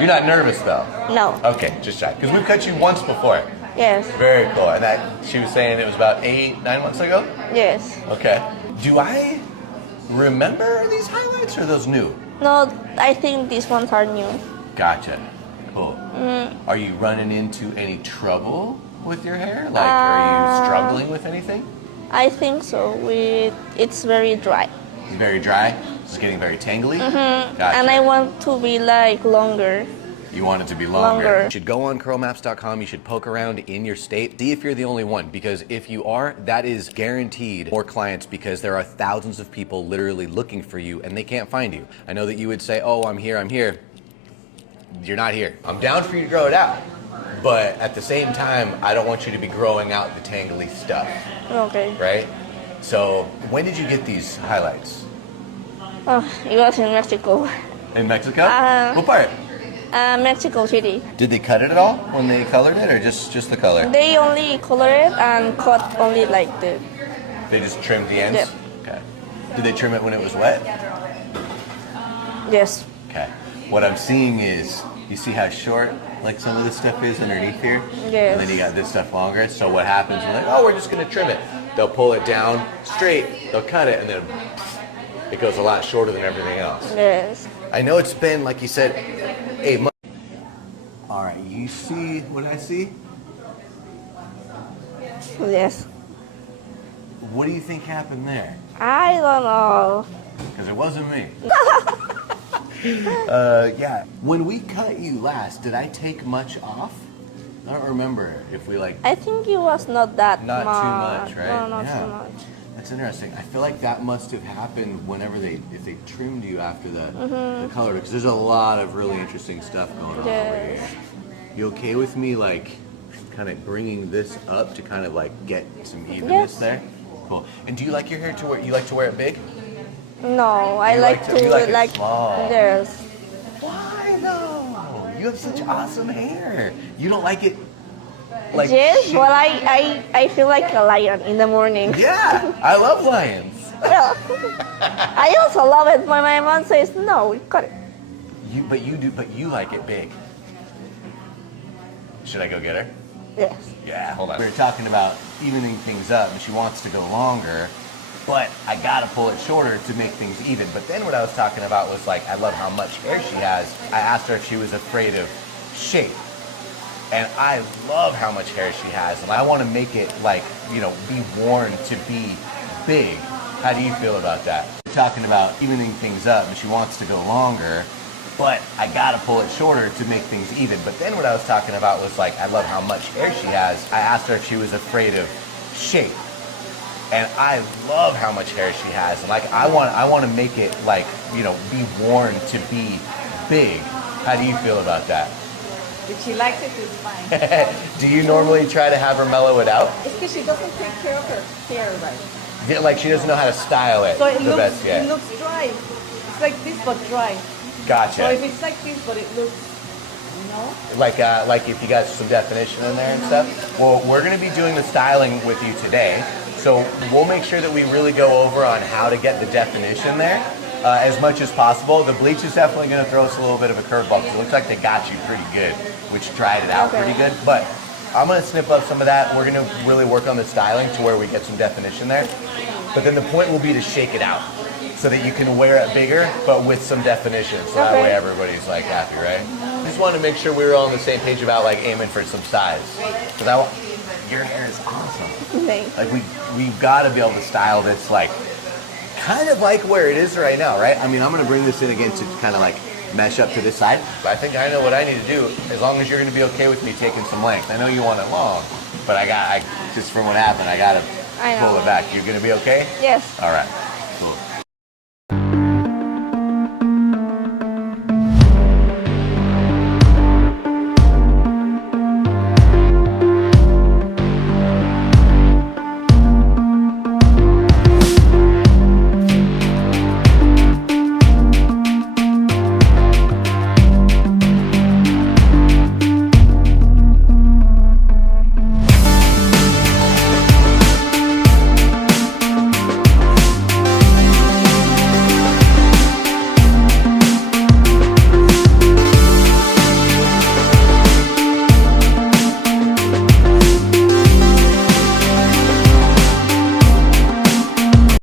You're not nervous though? No. Okay, just check. Because we've cut you once before. Yes. Very cool. And that she was saying it was about 8-9 months ago? Yes. Okay. Do I remember these highlights or are those new? No, I think these ones are new. Gotcha. Cool. Are you running into any trouble with your hair? Like, are you struggling with anything? I think so. It's very dry. It's very dry? It's getting very tangly? Gotcha. And I want to be like longer. You want it to be longer. Longer. You should go on curlmaps.com. You should poke around in your state. See if you're the only one, because if you are, that is guaranteed more clients, because there are thousands of people literally looking for you and they can't find you. I know that you would say, oh, I'm here, I'm here. You're not here. I'm down for you to grow it out, but at the same time, I don't want you to be growing out the tangly stuff, Okay. right? So when did you get these highlights? Oh, it was in Mexico. In Mexico? What part? Mexico City. Did they cut it at all when they colored it, or just the color? They only color it and cut only like the. They just trimmed the ends? Yep. Okay. Did they trim it when it was wet? Yes. Okay. What I'm seeing is, you see how short like some of this stuff is underneath here? Yes. And then you got this stuff longer. So what happens when like, oh, we're just gonna trim it. They'll pull it down straight, they'll cut it, and then it goes a lot shorter than everything else. Yes. I know it's been, like you said, 8 months. All right, you see what I see? Yes. What do you think happened there? I don't know. Because it wasn't me. Yeah. When we cut you last, did I take much off? I don't remember if we like... I think it was not that Not much. too much, right? No, not Yeah. too much. That's interesting. I feel like that must have happened whenever if they trimmed you after the color, because there's a lot of really interesting stuff going on over Yes. here. You okay with me like kind of bringing this up to kind of like get some evenness Yes. there? Cool. And do you like your hair to wear? You like to wear it big? No, I You like to you like it like. small. Yes. Why though? You have such awesome hair. You don't like it like Yes, shit- but I feel like a lion in the morning. Yeah, I love lions. Yeah. I also love it, but my mom says no, cut it. But you like it big. Should I go get her? Yes. Yeah, hold on. We were talking about evening things up, and she wants to go longer, but I gotta pull it shorter to make things even. But then what I was talking about was like, I love how much hair she has. I asked her if she was afraid of shape. And I love how much hair she has, and I want to make it like, you know, be worn to be big. How do you feel about that? We're talking about evening things up, and she wants to go longer, but I gotta pull it shorter to make things even. But then what I was talking about was like, I love how much hair she has. I asked her if she was afraid of shape. And I love how much hair she has, and like I want to make it like, you know, be worn to be big. How do you feel about that? If she likes it, it's fine. Do you normally try to have her mellow it out? It's because she doesn't take care of her hair right. Yeah, like she doesn't know how to style it So it the looks, best yet. it looks dry. It's like this but dry. So Gotcha. if it's like this but it looks, you know? Like if you got some definition in there and stuff. Well, we're going to be doing the styling with you today, so we'll make sure that we really go over on how to get the definition there. As much as possible. The bleach is definitely going to throw us a little bit of a curveball because it looks like they got you pretty good, which dried it out Okay. pretty good. But I'm going to snip up some of that. We're going to really work on the styling to where we get some definition there. But then the point will be to shake it out so that you can wear it bigger, but with some definition. So that Okay. way everybody's like happy, right? Just wanted to make sure we were all on the same page about like aiming for some size. Because your hair is awesome. Thanks. Like we've got to be able to style this like kind of like where it is right now, right? I mean, I'm going to bring this in again to kind of like mesh up to this side. But I think I know what I need to do, as long as you're going to be okay with me taking some length. I know you want it long, but I just from what happened, I got to I pull know. it back. You're going to be okay? Yes. All right, cool.